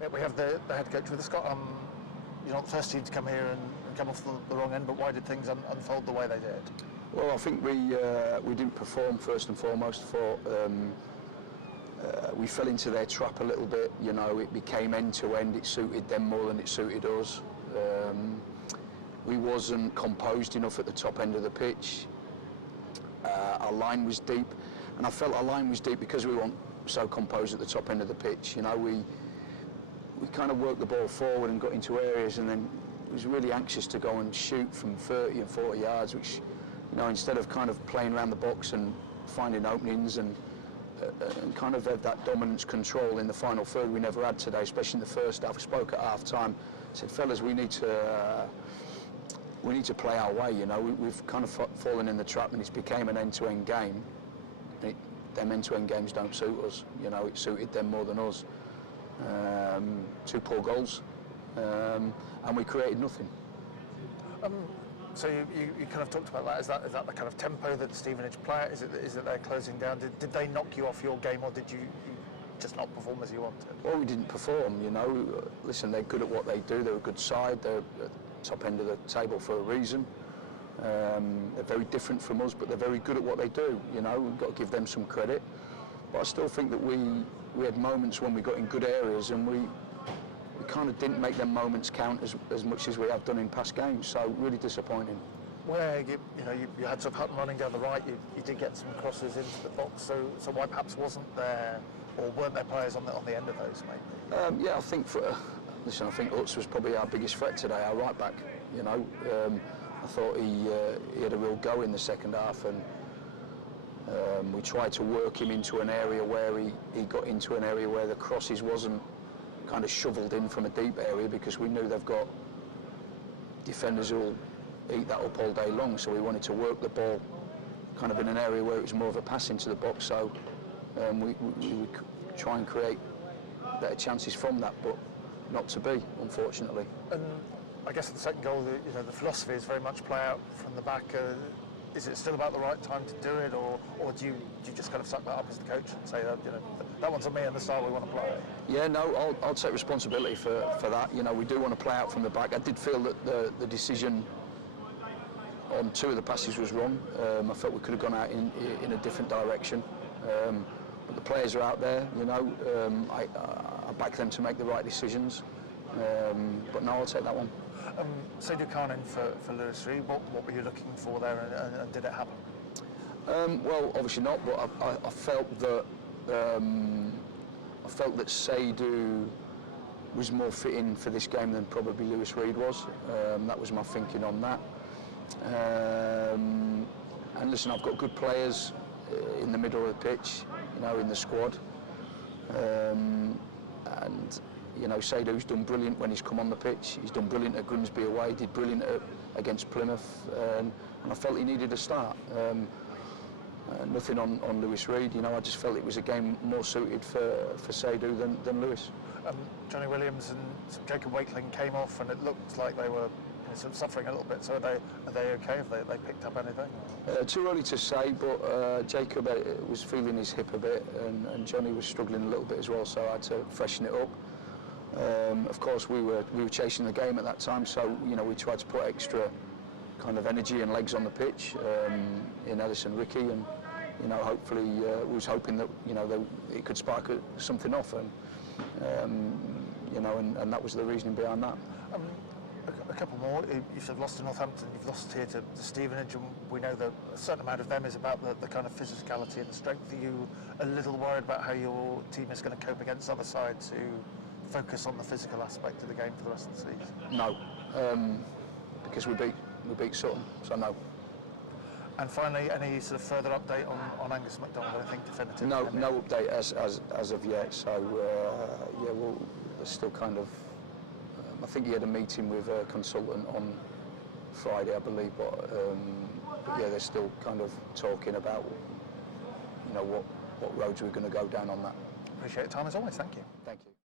Yeah, we have the head coach with us, Scott. You're not the first team to come here and come off the wrong end, but why did things unfold the way they did? Well, I think we didn't perform first and foremost. We fell into their trap a little bit. You know, it became end to end. It suited them more than it suited us. We wasn't composed enough at the top end of the pitch. Our line was deep, and I felt our line was deep because we weren't so composed at the top end of the pitch. You know, we kind of worked the ball forward and got into areas, and then was really anxious to go and shoot from 30 and 40 yards, which, you know, instead of kind of playing around the box and finding openings and kind of had that dominance control in the final third we never had today, especially in the first half. We spoke at half time, said, fellas, we need to play our way. You know, we've kind of fallen in the trap, and it's became an end-to-end game. Them end-to-end games don't suit us. You know, it suited them more than us. 2 poor goals, and we created nothing. So you kind of talked about that. Is that the kind of tempo that the Stevenage play at? Is it they're closing down? Did they knock you off your game, or did you just not perform as you wanted? Well, we didn't perform. You know, listen, they're good at what they do. They're a good side. They're at the top end of the table for a reason. They're very different from us, but they're very good at what they do. You know, we've got to give them some credit. But I still think that we had moments when we got in good areas, and we kind of didn't make them moments count as much as we have done in past games. So really disappointing. Where you had some Hutton running down the right, you did get some crosses into the box. So why perhaps wasn't there, or weren't there players on the end of those, maybe? Yeah, I think I think Utz was probably our biggest threat today, our right back. You know, I thought he had a real go in the second half, and we tried to work him into an area where he got into an area where the crosses wasn't kind of shoveled in from a deep area, because we knew they've got defenders who'll eat that up all day long. So we wanted to work the ball kind of in an area where it was more of a pass into the box. So we would try and create better chances from that, but not to be, unfortunately. And I guess the second goal, the philosophy is very much play out from the back. Is it still about the right time to do it, or do you just kind of suck that up as the coach and say that one's on me and the style we want to play? Yeah, no, I'll take responsibility for that. You know, we do want to play out from the back. I did feel that the decision on 2 of the passes was wrong. I felt we could have gone out in a different direction. But the players are out there. You know, I back them to make the right decisions. But no, I'll take that one. Seydou Khan in for Lewis Reed. What were you looking for there, and did it happen? Well, obviously not. But I felt that Seydou was more fitting for this game than probably Lewis Reed was. That was my thinking on that. And listen, I've got good players in the middle of the pitch, you know, in the squad. And you know, Seydou's done brilliant when he's come on the pitch. He's done brilliant at Grimsby away, did brilliant against Plymouth, and I felt he needed a start. Nothing on Lewis Reed. You know, I just felt it was a game more suited for Seydou than Lewis. Johnny Williams and Jacob Wakeling came off, and it looked like they were sort of suffering a little bit. So are they okay? Have they picked up anything? Too early to say, but Jacob was feeling his hip a bit, and Johnny was struggling a little bit as well. So I had to freshen it up. Of course, we were chasing the game at that time, so you know, we tried to put extra kind of energy and legs on the pitch in Ellis and Ricky, and you know, hopefully we was hoping that, you know, it could spark something off, and you know, and that was the reasoning behind that. A couple more. You've lost to Northampton, you've lost here to Stevenage, and we know that a certain amount of them is about the kind of physicality and the strength. Are you a little worried about how your team is going to cope against other sides who focus on the physical aspect of the game for the rest of the season? No, because we beat Sutton, so no. And finally, any sort of further update on Angus MacDonald? I think definitive. No update as of yet. So yeah, well, there's still kind of. I think he had a meeting with a consultant on Friday, I believe, but yeah, they're still kind of talking about, you know, what roads we're going to go down on that. Appreciate your time as always. Thank you. Thank you.